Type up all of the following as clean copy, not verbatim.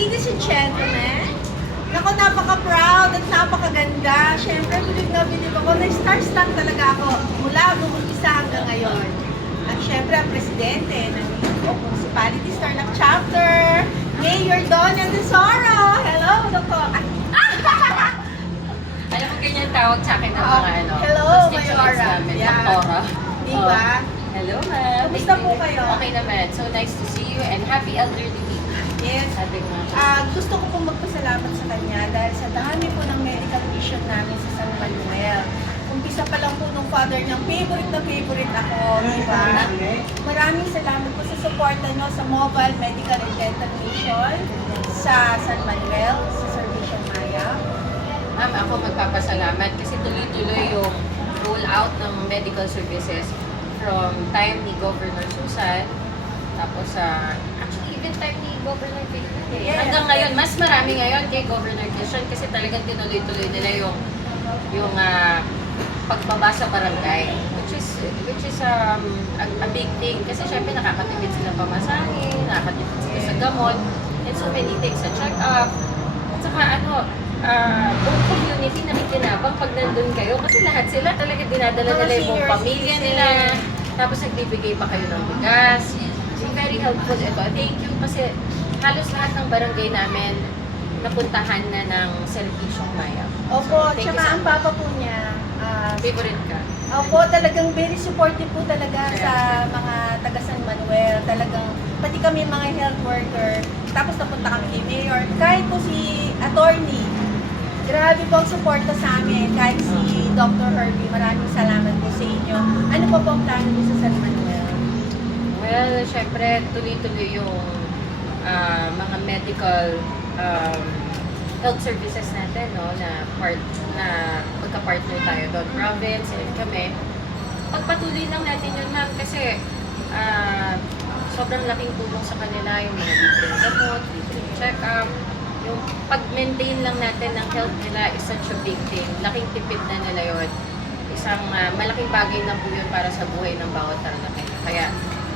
Ladies and gentlemen, ako napaka-proud at napakaganda. Siyempre, bilib ako. Na-starstruck talaga ako mula nung umpisa hanggang ngayon. At siyempre, ang presidente ng Municipality Starlock Chapter, Mayor Donya Tesoro. Hello, Doko. Alam mo, ganyan tawag sa akin ng mga hello, constituents Mayora. namin, Yeah. Doktora. Diba? Hello, ma'am. Kamusta po kayo? Okay naman. So nice to see you and happy Elderly Week. Yes. Ating mga Gusto ko pong magpasalamat sa kanya dahil sa dami po ng medical mission namin sa San Manuel. Umpisa pa lang po nung father niyang favorite na favorite ako, di ba? Maraming salamat po sa suporta niyo sa Mobile Medical and Dental Mission sa San Manuel, sa Servicio Maya. Ma'am, ako magpapasalamat kasi tuloy-tuloy yung roll out ng medical services from time ni Governor Susan, tapos actually even time ni Governor Christian. Yes. Hanggang ngayon, mas marami ngayon kay Governor Christian kasi talagang tinuloy-tuloy nila yung pagbaba sa barangay, which is a big thing kasi syempre nakakatipid sila pamasahe, nakakatipid sila sa gamot, and so many things sa check-up. At saka buong community nakikinabang pag nandun kayo kasi lahat sila talaga dinadala nila yung buong pamilya nila, tapos nagbibigay pa kayo ng bigas. So very helpful ito. Thank you kasi halos lahat ng barangay namin napuntahan na ng Servisyong Maya. Opo, Thank you tsaka so ang much. papa po niya, Favorite ka? opo, talagang very supportive po talaga sa mga taga San Manuel. Talagang, pati kami mga health worker, tapos napunta kami kay Mayor. Kahit po si attorney, grabe po ang suporta sa amin. Kahit si Dr. Herbie, maraming salamat po sa inyo. Ano po po ang plano niyo sa San Manuel? Well, syempre, tuloy-tuloy yung mga medical health services natin, no, na magka-partner tayo doon, province, and kami. Pagpatuloy lang natin yun, ma'am, kasi sobrang laking tulong sa kanila yung mga libreng gamot, libreng check-up, yung pag-maintain lang natin ng health nila is such a big thing. Laking tipid na nila yun. Isang malaking bagay na po yun para sa buhay ng bawat talakay. Kaya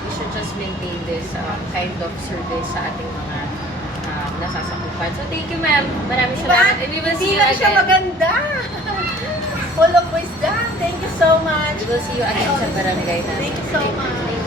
we should just maintain this kind of service sa ating mga nasasakupan. So thank you, ma'am. Maraming salamat. And we will see Hindi you lang siya again. maganda. Full of wisdom. Thank you so much. We will see you again sa barangay natin. Thank you so much.